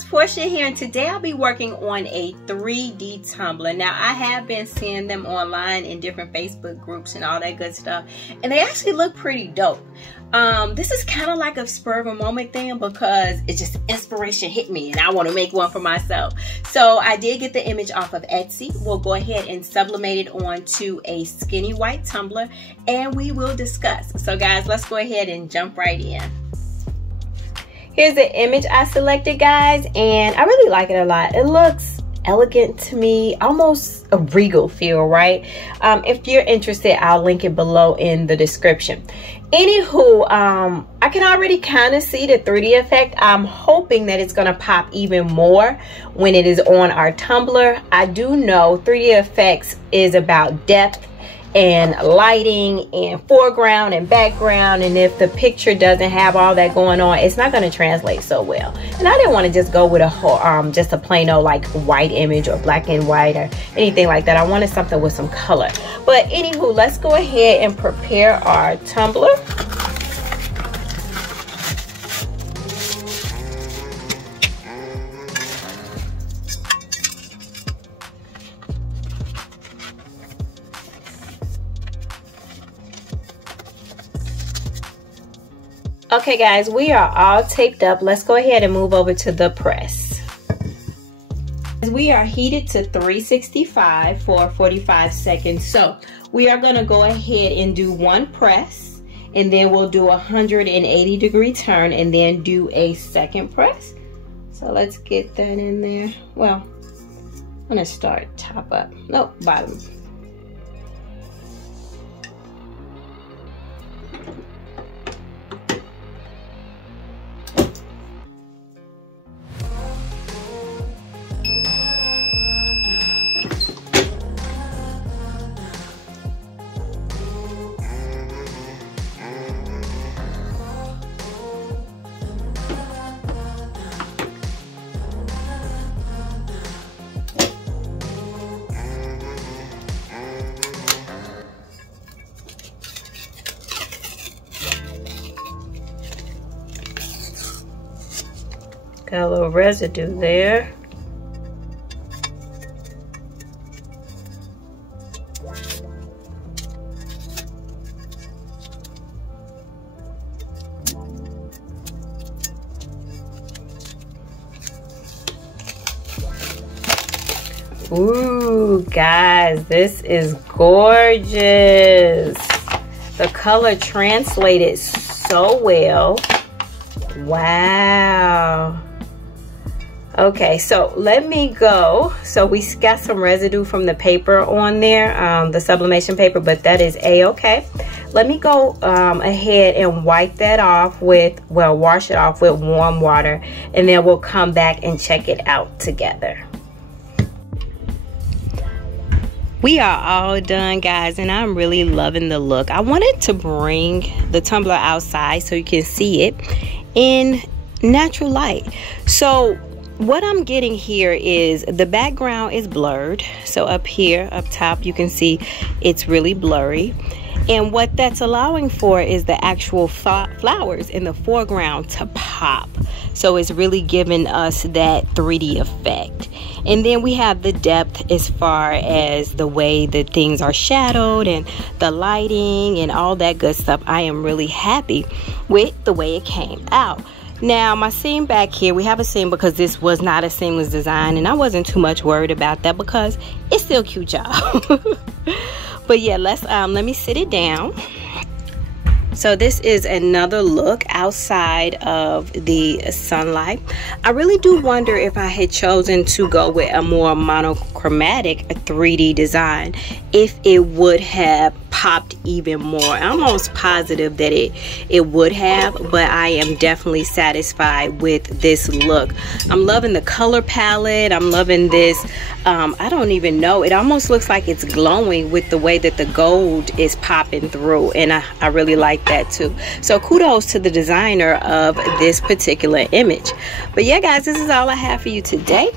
guys, Portia here, and today I'll be working on a 3D tumbler. Now, I have been seeing them online in different Facebook groups and all that good stuff, and they actually look pretty dope. This is kind of like a spur of a moment thing because it's just inspiration hit me and I want to make one for myself. So I did get the image off of Etsy. We'll go ahead and sublimate it onto a skinny white tumbler and we will discuss. So guys, let's go ahead and jump right in. Here's the image I selected, guys, and I really like it a lot. It looks elegant to me, almost a regal feel, right? If you're interested, I'll link it below in the description. Anywho, I can already kind of see the 3D effect. I'm hoping that it's gonna pop even more when it is on our tumbler. I do know 3D effects is about depth and lighting and foreground and background, and if the picture doesn't have all that going on, it's not going to translate so well. And I didn't want to just go with a whole just a plain old like white image or black and white or anything like that. I wanted something with some color. But anywho, let's go ahead and prepare our tumbler. Okay guys, we are all taped up. Let's go ahead and move over to the press. We are heated to 365 for 45 seconds. So we are gonna go ahead and do one press, and then we'll do a 180-degree turn and then do a second press. So let's get that in there. Well, I'm gonna start top up, nope, bottom. Got a little residue there. Ooh, guys, this is gorgeous. The color translated so well. Wow. Okay, so let me go. So we got some residue from the paper on there, the sublimation paper, but that is a-okay. Let me go ahead and wipe that off with, well, wash it off with warm water, and then we'll come back and check it out together. We are all done, guys, and I'm really loving the look. I wanted to bring the tumbler outside so you can see it in natural light. So what I'm getting here is the background is blurred. So up here, up top, you can see it's really blurry. And what that's allowing for is the actual flowers in the foreground to pop. So it's really giving us that 3D effect. And then we have the depth as far as the way that things are shadowed and the lighting and all that good stuff. I am really happy with the way it came out. Now, my seam back here, we have a seam because this was not a seamless design, and I wasn't too much worried about that because it's still cute, y'all. But yeah, let me sit it down. So this is another look outside of the sunlight. I really do wonder if I had chosen to go with a more monochromatic 3D design, if it would have popped even more. I'm almost positive that it would have, but I am definitely satisfied with this look. I'm loving the color palette. I'm loving this. I don't even know. It almost looks like it's glowing with the way that the gold is popping through, and I really like that too. So kudos to the designer of this particular image. But yeah, guys, this is all I have for you today.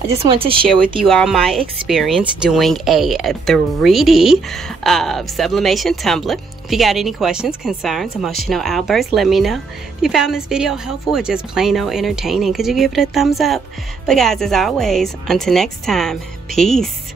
I just want to share with you all my experience doing a 3D sublimation tumbler. If you got any questions, concerns, emotional outbursts, let me know. If you found this video helpful or just plain old entertaining, could you give it a thumbs up? But guys, as always, until next time, peace.